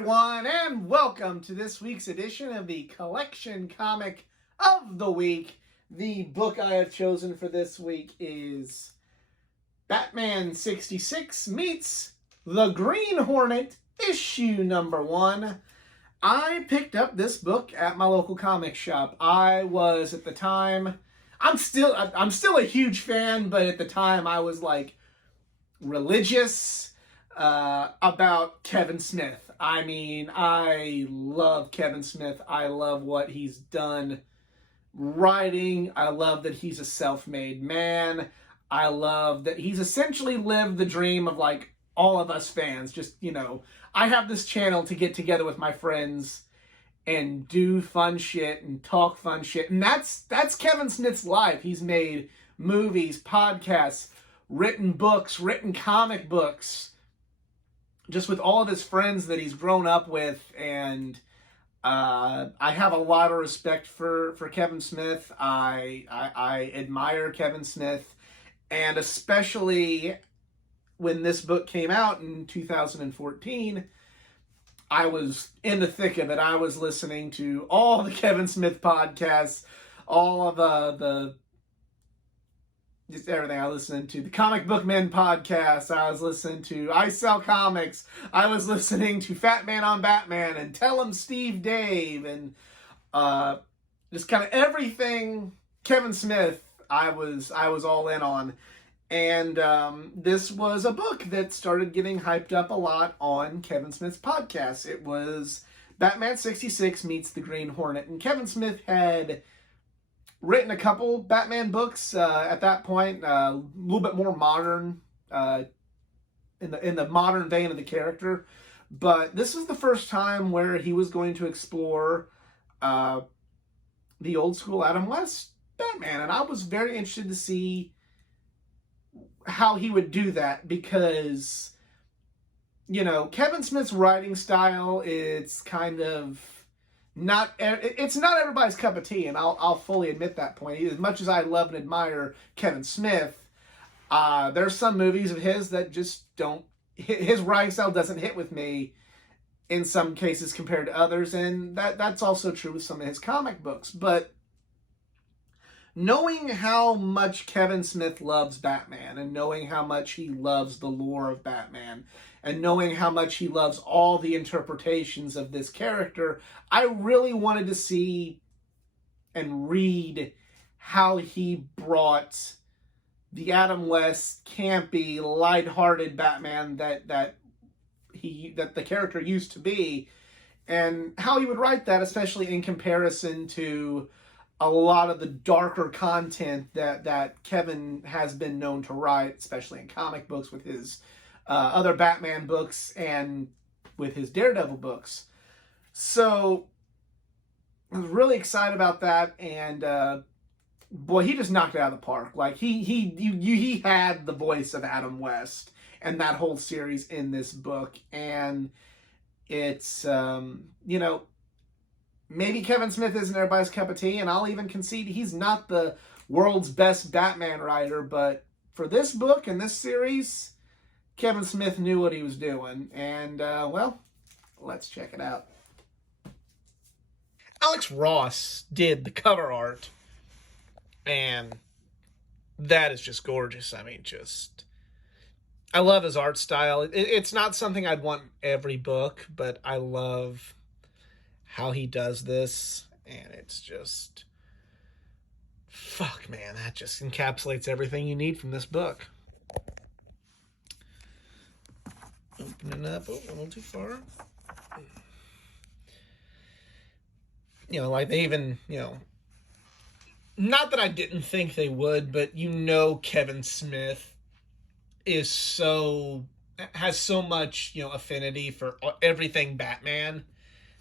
everyone, and welcome to this week's edition of the Collection Comic of the Week. The book I have chosen for this week is Batman 66 meets The Green Hornet, issue number 1. I picked up this book at my local comic shop. I was, at the time, I'm still a huge fan, but at the time I was like religious about Kevin Smith. I mean, I love Kevin Smith. I love what he's done writing. I love that he's a self-made man. I love that he's essentially lived the dream of like all of us fans. Just, I have this channel to get together with my friends and do fun shit and talk fun shit. And that's Kevin Smith's life. He's made movies, podcasts, written books, written comic books, just with all of his friends that he's grown up with. And I have a lot of respect for Kevin Smith. I admire Kevin Smith, and especially when this book came out in 2014, I was in the thick of it. I was listening to all the Kevin Smith podcasts, all of just everything. I listened to the Comic Book Men podcast. I was listening to I Sell Comics. I was listening to Fat Man on Batman and Tell 'em Steve Dave, and just kind of everything Kevin Smith I was all in on. And this was a book that started getting hyped up a lot on Kevin Smith's podcast. It was Batman 66 meets the Green Hornet. And Kevin Smith had written a couple Batman books at that point, a little bit more modern, in the modern vein of the character. But this was the first time where he was going to explore the old school Adam West Batman. And I was very interested to see how he would do that, because, Kevin Smith's writing style, it's kind of not everybody's cup of tea, and I'll fully admit that point. As much as I love and admire Kevin Smith, there's some movies of his that just don't, his writing style doesn't hit with me in some cases compared to others, and that's also true with some of his comic books. But knowing how much Kevin Smith loves Batman, and knowing how much he loves the lore of Batman, and knowing how much he loves all the interpretations of this character, I really wanted to see and read how he brought the Adam West campy, lighthearted Batman that the character used to be, and how he would write that, especially in comparison to a lot of the darker content that Kevin has been known to write, especially in comic books with his other Batman books and with his Daredevil books. So I was really excited about that, and boy, he just knocked it out of the park. Like he had the voice of Adam West and that whole series in this book, and it's maybe Kevin Smith isn't everybody's cup of tea, and I'll even concede he's not the world's best Batman writer, but for this book and this series, Kevin Smith knew what he was doing. And, let's check it out. Alex Ross did the cover art, and that is just gorgeous. I mean, I love his art style. It's not something I'd want every book, but I love how he does this, and it's just, fuck, man, that just encapsulates everything you need from this book. Opening up, a little too far. Like they even, not that I didn't think they would, but Kevin Smith has so much, affinity for everything Batman,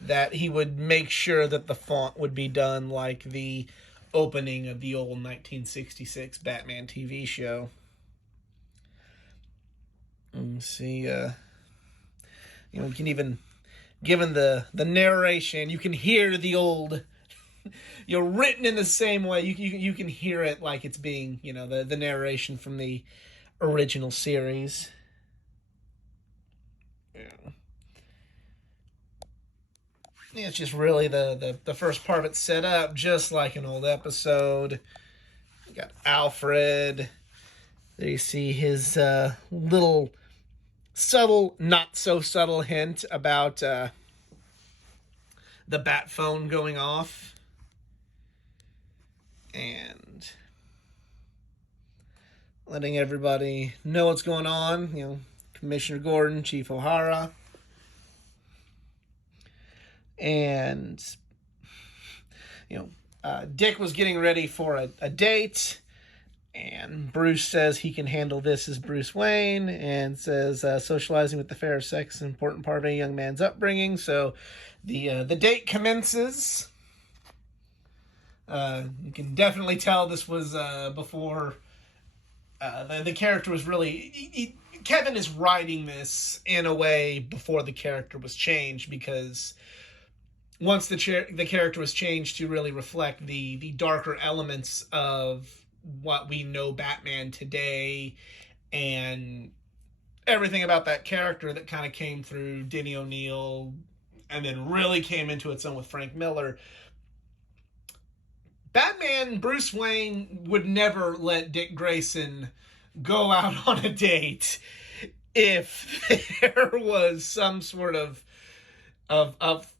that he would make sure that the font would be done like the opening of the old 1966 Batman TV show. Let's see, you can even, given the narration, you can hear the old, written in the same way. You can hear it like it's being, the narration from the original series. Yeah. it's just really the first part of it set up just like an old episode. You got Alfred. There you see his little subtle, not so subtle hint about the bat phone going off. And letting everybody know what's going on. You know, Commissioner Gordon, Chief O'Hara. And, you know, Dick was getting ready for a date. And Bruce says he can handle this as Bruce Wayne, and says socializing with the fair sex is an important part of a young man's upbringing. So the date commences. You can definitely tell this was before the character was really... Kevin is writing this in a way before the character was changed, because once the character was changed to really reflect the darker elements of what we know Batman today, and everything about that character that kind of came through Denny O'Neil and then really came into its own with Frank Miller, Batman, Bruce Wayne, would never let Dick Grayson go out on a date if there was some sort of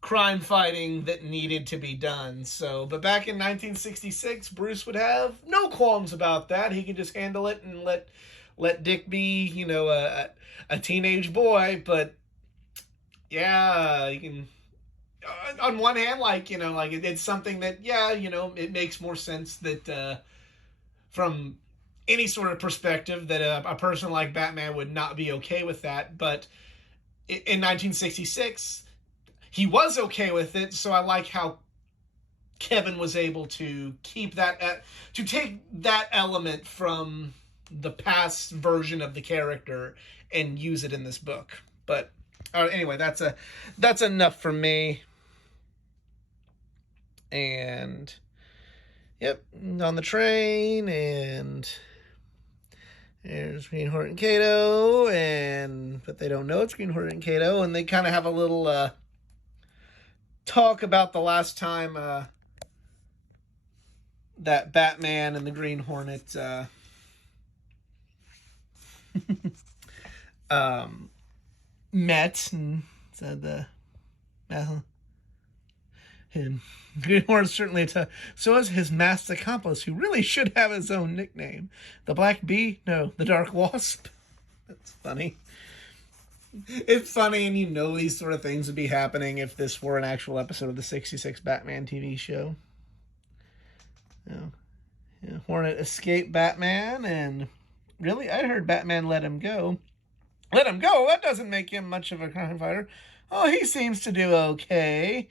crime fighting that needed to be done. So, but back in 1966, Bruce would have no qualms about that. He could just handle it and let Dick be, you know, a teenage boy. But yeah, you can, on one hand, like, you know, like it's something that, yeah, you know, it makes more sense that from any sort of perspective that a person like Batman would not be okay with that. But in 1966, he was okay with it, so I like how Kevin was able to keep that, to take that element from the past version of the character and use it in this book. But anyway, that's enough for me. And yep, on the train, and there's Green Hornet and Kato, but they don't know it's Green Hornet and Kato, and they kind of have a little talk about the last time that Batman and the Green Hornet met, and said him. Green Hornet certainly so is his masked accomplice, who really should have his own nickname. The Black Bee? No, the Dark Wasp. That's funny. It's funny, and you know these sort of things would be happening if this were an actual episode of the 66 Batman TV show. Yeah, Hornet escaped Batman, and really, I heard Batman let him go. Let him go? That doesn't make him much of a crime fighter. Oh, he seems to do okay.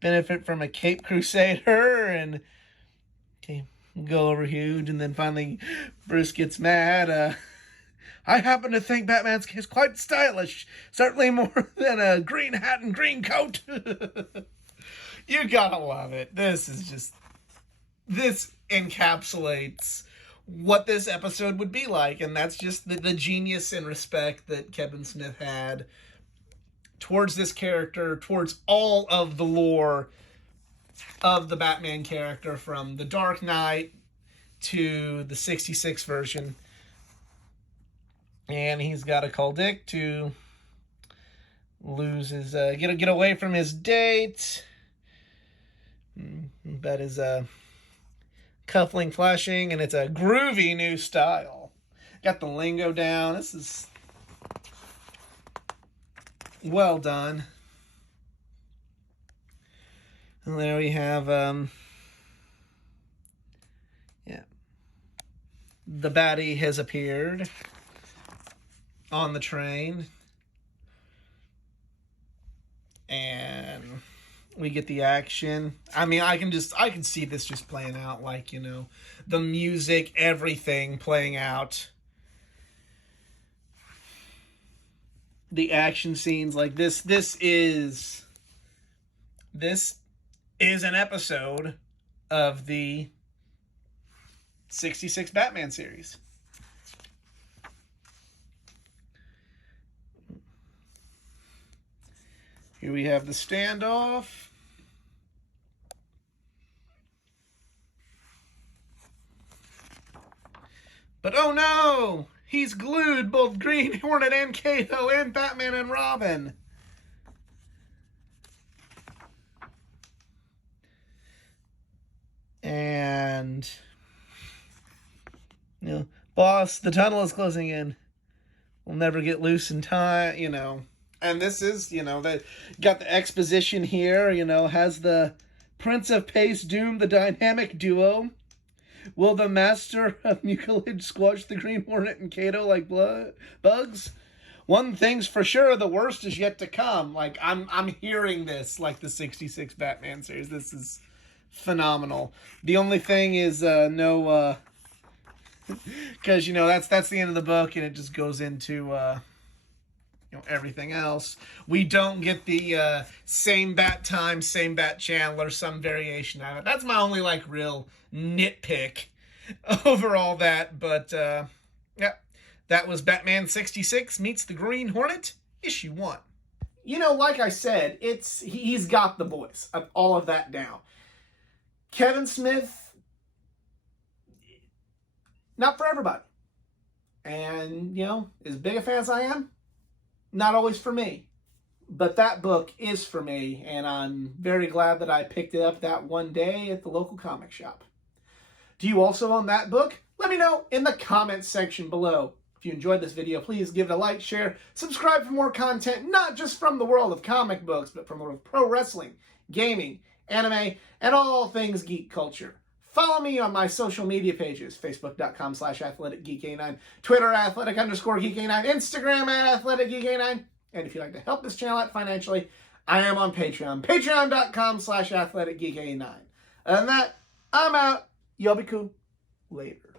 Benefit from a Cape Crusader, and okay, go over huge, and then finally Bruce gets mad. I happen to think Batman's is quite stylish. Certainly more than a green hat and green coat. You gotta love it. This encapsulates what this episode would be like. And that's just the genius and respect that Kevin Smith had towards this character, towards all of the lore of the Batman character, from the Dark Knight to the 66 version. And he's got to call Dick to lose his, get away from his date. That is cuffling flashing, and it's a groovy new style. Got the lingo down. This is well done. And there we have, the baddie has appeared on the train, and we get the action. I mean, I can see this just playing out, like, you know, the music, everything playing out. The action scenes, like this is an episode of the 66 Batman series. Here we have the standoff. Oh no! He's glued both Green Hornet and Kato and Batman and Robin. And, you know, boss, the tunnel is closing in. We'll never get loose in time, you know. And this is, you know, that got the exposition here, you know, has the Prince of Pace Doom, the dynamic duo. Will the Master of Mucilage squash the Green Hornet and Kato like bugs? One thing's for sure, the worst is yet to come. Like, I'm hearing this like the 66 Batman series. This is phenomenal. The only thing is no, because, you know, that's the end of the book, and it just goes into, you know, everything else. We don't get the same Bat time, same Bat channel, or some variation of it. That's my only, like, real nitpick over all that. But, yeah, that was Batman 66 meets the Green Hornet, issue 1. You know, like I said, he's got the voice of all of that down. Kevin Smith, not for everybody. And, you know, as big a fan as I am, not always for me. But that book is for me, and I'm very glad that I picked it up that one day at the local comic shop. Do you also own that book? Let me know in the comments section below. If you enjoyed this video, please give it a like, share, subscribe for more content, not just from the world of comic books, but from the world of pro wrestling, gaming, anime, and all things geek culture. Follow me on my social media pages, facebook.com/athleticgeekA9, Twitter @athletic_geekA9, Instagram @athleticgeekA9. And if you'd like to help this channel out financially, I am on Patreon, patreon.com/athleticgeekA9. Other than that, I'm out. Y'all be cool. Later.